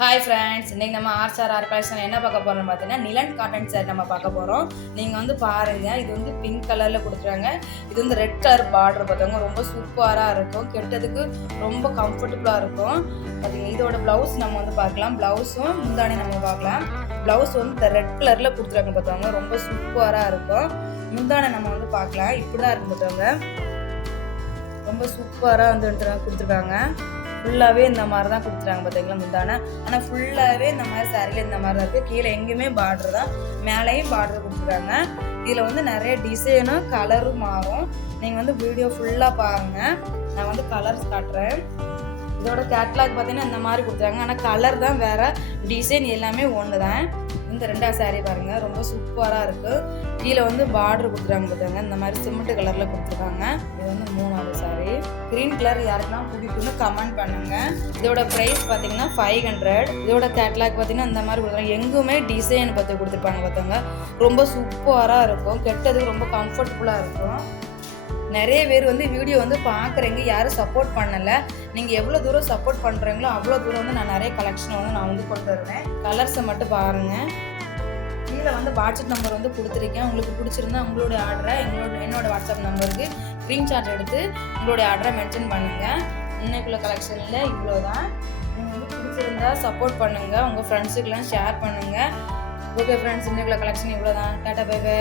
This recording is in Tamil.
ஹாய் ஃப்ரெண்ட்ஸ், இன்றைக்கி நம்ம ஆர்ஆர் கலெக்ஷன் என்ன பார்க்க போகிறோம்னு பார்த்தீங்கன்னா நிலன் காட்டன் சாரி நம்ம பார்க்க போகிறோம். நீங்கள் வந்து பாருங்கள், இது வந்து பிங்க் கலரில் கொடுத்துருக்காங்க. இது வந்து ரெட் கலர் பார்டர் பார்த்தவங்க ரொம்ப சூப்பராக இருக்கும். கெட்டதுக்கு ரொம்ப கம்ஃபர்டபுளாக இருக்கும். பார்த்தீங்கன்னா இதோட ப்ளவுஸ் நம்ம வந்து பார்க்கலாம். ப்ளவுஸும் முந்தானே நம்ம பார்க்கலாம். ப்ளவுஸ் வந்து இந்த ரெட் கலரில் கொடுத்துருக்காங்க பார்த்தவங்க ரொம்ப சூப்பராக இருக்கும். முந்தானே நம்ம வந்து பார்க்கலாம். இப்படி தான் இருக்கும் பார்த்தவங்க ரொம்ப சூப்பராக வந்து கொடுத்துருக்காங்க. ஃபுல்லாகவே இந்த மாதிரி தான் கொடுத்துருக்காங்க பார்த்தீங்களா முந்தானை. ஆனால் ஃபுல்லாகவே இந்த மாதிரி சாரியில் இந்த மாதிரி தான் இருக்குது. கீழே எங்கேயுமே பார்டர் தான், மேலேயும் பார்டர் கொடுத்துருக்காங்க. இதில் வந்து நிறைய டிசைனும் கலரும் மாறும். நீங்கள் வந்து வீடியோ ஃபுல்லாக பாருங்கள். நான் வந்து கலர்ஸ் காட்டுறேன். இதோட கேட்லாக் பார்த்தீங்கன்னா இந்த மாதிரி கொடுத்துருக்காங்க. ஆனால் கலர் தான் வேறு, டிசைன் எல்லாமே ஒன்று தான். இந்த ரெண்டாவது சாரீ பாருங்கள் ரொம்ப சூப்பராக இருக்குது. கீழே வந்து பார்டர் கொடுத்துருக்காங்க பார்த்தாங்க, இந்த மாதிரி சிமெண்ட் கலரில் கொடுத்துருக்காங்க. இது வந்து மூணாவது சாரீ. க்ரீன் கலர் யாருக்குன்னா பிடிக்குன்னு கமெண்ட் பண்ணுங்கள். இதோட ப்ரைஸ் பார்த்தீங்கன்னா 500. இதோட கேட்லாக் பார்த்தீங்கன்னா இந்த மாதிரி கொடுத்துருக்காங்க. எங்குமே டிசைன் பார்த்து கொடுத்துருப்பாங்க பார்த்தாங்க. ரொம்ப சூப்பராக இருக்கும். கெட்டதுக்கு ரொம்ப கம்ஃபர்டபுளாக இருக்கும். நிறைய பேர் வந்து வீடியோ வந்து பார்க்குறீங்க, யாரும் சப்போர்ட் பண்ணலை. நீங்கள் எவ்வளோ தூரம் சப்போர்ட் பண்ணுறீங்களோ அவ்வளோ தூரம் வந்து நான் நிறைய கலெக்ஷன் வந்து நான் வந்து கொண்டு வருவேன். கலர்ஸை மட்டும் பாருங்கள். கீழே வந்து வாட்ஸ்அப் நம்பர் வந்து கொடுத்துருக்கேன். உங்களுக்கு பிடிச்சிருந்தா உங்களுடைய ஆர்டரை என்னோட வாட்ஸ்அப் நம்பருக்கு ஸ்க்ரீன்ஷாட் எடுத்து உங்களுடைய ஆர்டரை மென்ஷன் பண்ணுங்கள். இன்னைக்குள்ள கலெக்ஷனில் இவ்வளோ தான். உங்களுக்கு பிடிச்சிருந்தா சப்போர்ட் பண்ணுங்கள், உங்கள் ஃப்ரெண்ட்ஸுக்கெல்லாம் ஷேர் பண்ணுங்கள். ஓகே ஃப்ரெண்ட்ஸ், இன்னைக்குள்ள கலெக்ஷன் இவ்வளோ தான். Tata bye by.